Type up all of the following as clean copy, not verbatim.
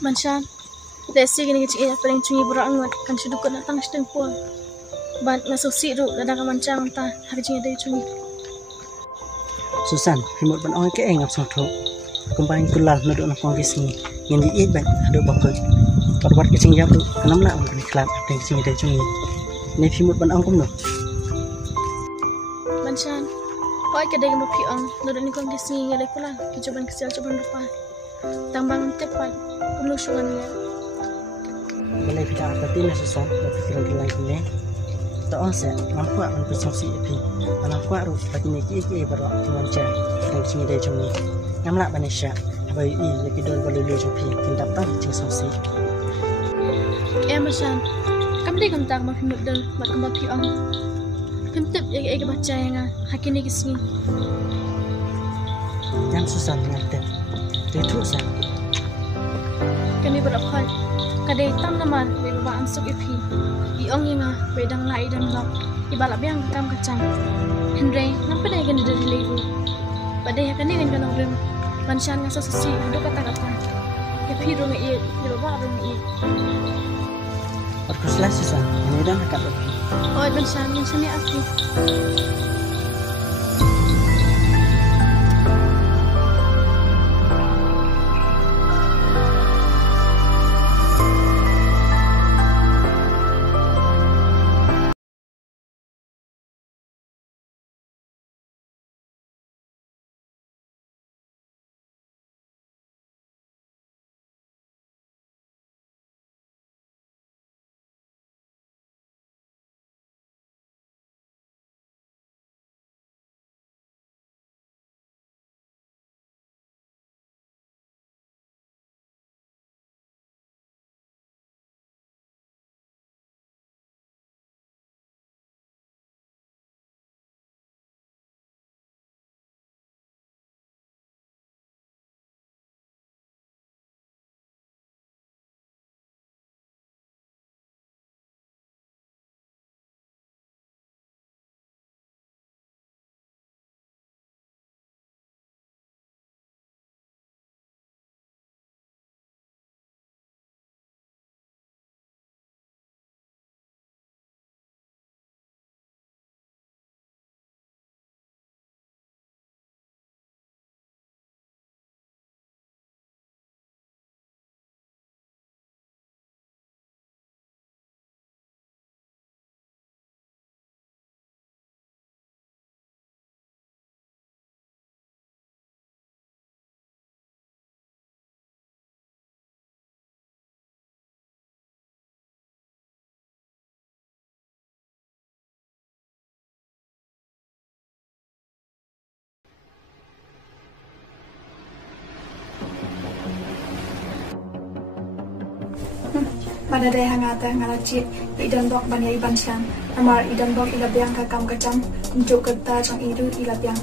Manshan, desi gini kecil paling cungi berangat kan sudah kena tang sedang pual. Ban ngasosi ru dadang mancang ta hari cungi dari cungi. Susan, himut ban oi ke engap sotro. Kumpain kulal nuduk nak kong kisni. Yang di ban ada bakal. Perbuat kecing jam tu kenam nak bukan kelab apa yang cungi dari cungi. Ni himut ban ong kum no. Manshan, oi kedai mau piang nuduk ni kong kisni ngalai kulal. Kicoban kecil coban rupa. Tambang tepat kemusuhan ya. Boleh kita arti na Susan, dapat kira lagi ni. Tak onse, nampak man persongsi api. Nampak ru lagi ni ki berok mengajar. Yang cungi dari cungi. Ngamla banisha. Abai i lagi dol boleh lu cungi. Kita tak cungi songsi. Manshan, kamu dia kamu tak mahu mudal mat kamu piang. Kentip ya baca yang hakini kisni. Yang Susan ngerti. Itu Susan. Kami berapa kadai tam nama dari bapa ansuk ipi. Iong inga bedang lai dan lok. Ibalap yang kam kacang. Henry nampak dah kena dari lebu. Badai kani kan kena orang. Manshan ngasa sesi untuk kata-kata. Ipi rumah iya, di bapa rumah iya. Perkuslah Susan. Ini dah nak lebih. Oh, Manshan ni asli. Pada day hangata ngalacit idan bok banya iban siang amar idan bok ilabyang kakam kacam kunjuk kerta cang idu ilabyang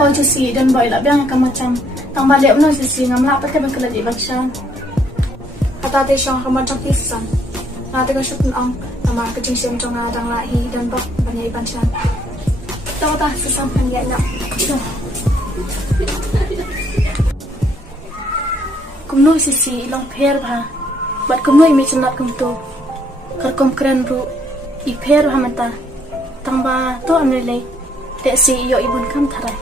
hoi cusi idan bok ilabyang kakam macam tang balik uno cusi ngamla pakai bengkelat iban siang kata te syong kamar cang pisan nate ka syukun ang amar kecing siang cang adang lahi idan bok banya iban siang tau tah sesam hanya nak kumno sisi ilong pher bha bat kumno imi chunat kumtu karkom keren ru I pher bha mata tangba to amrele te si yo ibun kam tharai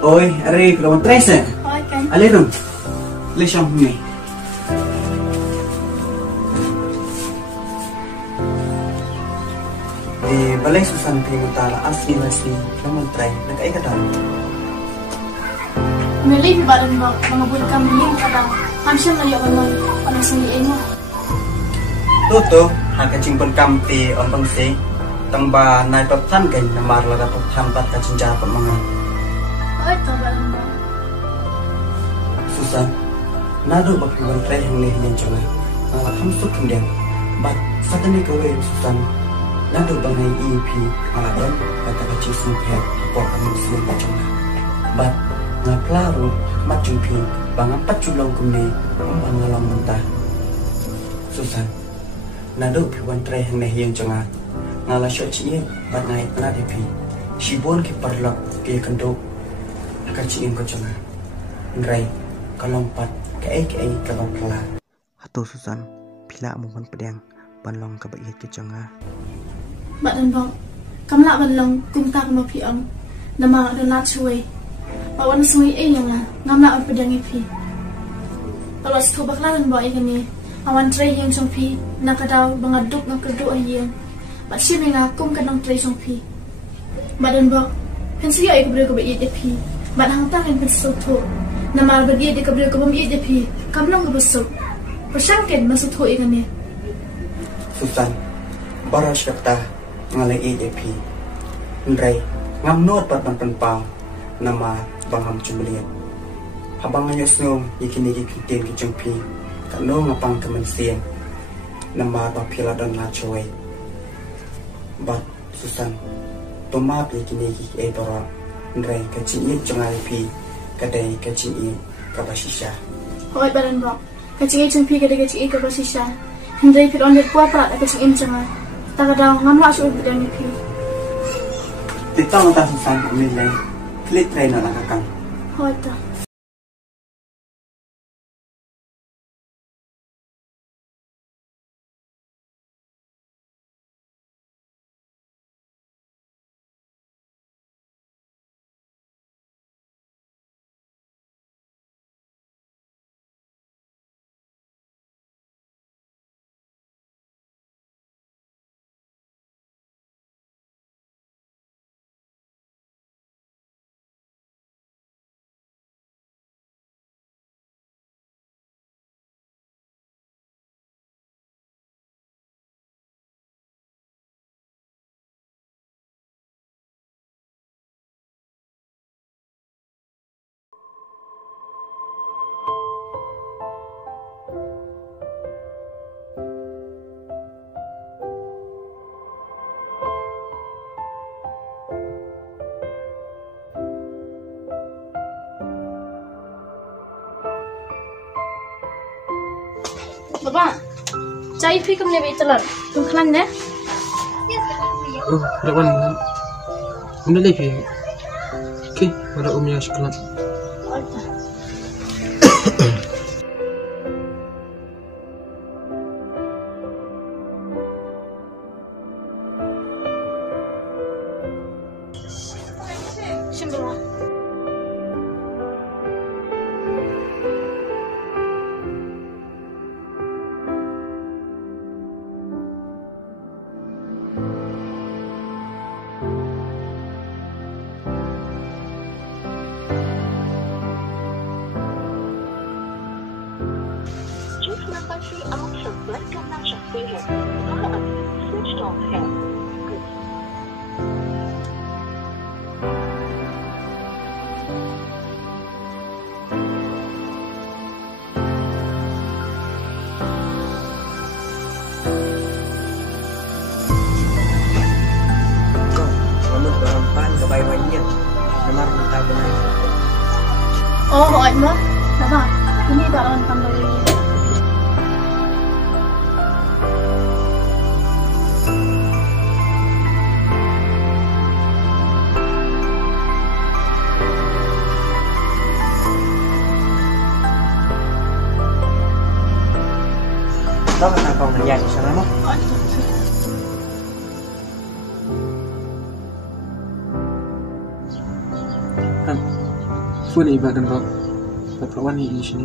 Oi, Ari, kalau mau trace? Oi, kan? Alirum, lesam ni. balai Susan pi utara asli namun try nakai kadang. Milih badan bak mengabulkan miling kadang. Hamsyam na yawan mo ang siniin mo. Tuto hakacing pun kampi ompang se tangba nai patan kan namar laga patan pat kacing japa mga. Ay, ito badan bak. Susan, nado bakiwan try yang yang jangan. Malah hamsuk kemudian. But suddenly kawin Susan, nado bangai EP malah dan kata kacing sumpah por kami semua macamnya. But ngaklaru macam pi bangang paculong kumni bangalam mentah. Susan, nado piwan try yang jangan. Ngala syocini bat naik na depi. Shibon ki parlok ki kendo. Kacing ko jangan. Ngrai kalompat ke kabang pala. Atau Susan, pila muman pedang banlong kabait ke jangan. Badan bak, kamla banlong kumta kama piang. Nama dolat suwe. Pawan suwe yang lah ngamla ang pedang ipi. Kalau setu baklaran bak ikan ni. Awan tray yang songpi nakadaw bangaduk ngakaduk ayang. Bat siya nga kum kanang tray songpi. Badan bak, pensiya ay kabri kabait ipi. Bat hangtang ang pensuto. Nama berdia di kabri kabait ipi. Kamlong kabusok. Persangkin masuto ikan ni. Susan, bara syakta ngalai EDP. Ndrai ngamnot pat panpang nama bangam cumliat. Habang ngayos no ikini kikitin ki jengpi. Kano ngapang kemensian nama bapila dan lacoy. But Susan, tomap ikini ki bara. Ndrai kacing jangai pi kadai kacing kabasisha. Hoy badan bak, kacing jengpi kadai kacing kabasisha. Hindi pil on kuat at kacing jangai. Takadaw ngamla suwe pedang ipi. Titang ta Susan kumilay. Klit try na nakakang. Hoy ta. Baba, cai pi kam lebe telar. Tum khalan ne? Oh, lawan. Udah lagi. Oke, ada umnya sekolah. Shimbala. Oh, hỏi nữa. Đó mà, cái này bảo là tầm đời. Đó là còn thời gian sao nó Full ibadah rock. Kawan ni di sini.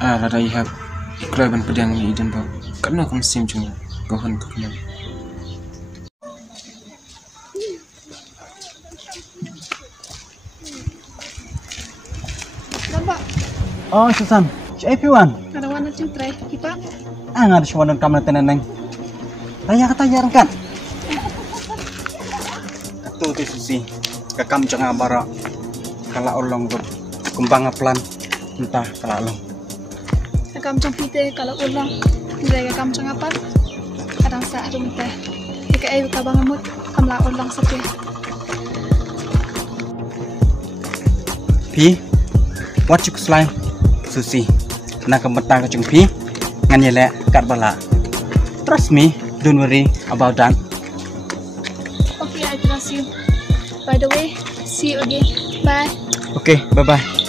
Rada ihap. Kelaban pedang ni idan bak. Karena kamu sim cuma. Gohan kekelam. Nampak? Oh, Susan. Siapa Wan? Ada warna cintrai, kita. Nggak ada semua kamu tenang. Tanya kata jarang kan? Itu tu Susi. Kakam jangan barak. Kalau olong tu kumbang pelan. Entah kalau olong. Kakam cang pite kalau ulang. Hindray kakam cang apa? Kadang saat rumah teh. Jika ayu kabang amut, kamla ulang sepi. Pi, what you slime? Susi. Nak kemetang ke Pi? Nganya le kat bala. Trust me, don't worry about that. Okay, I trust you. By the way, see you again. Bye. Okay, bye bye.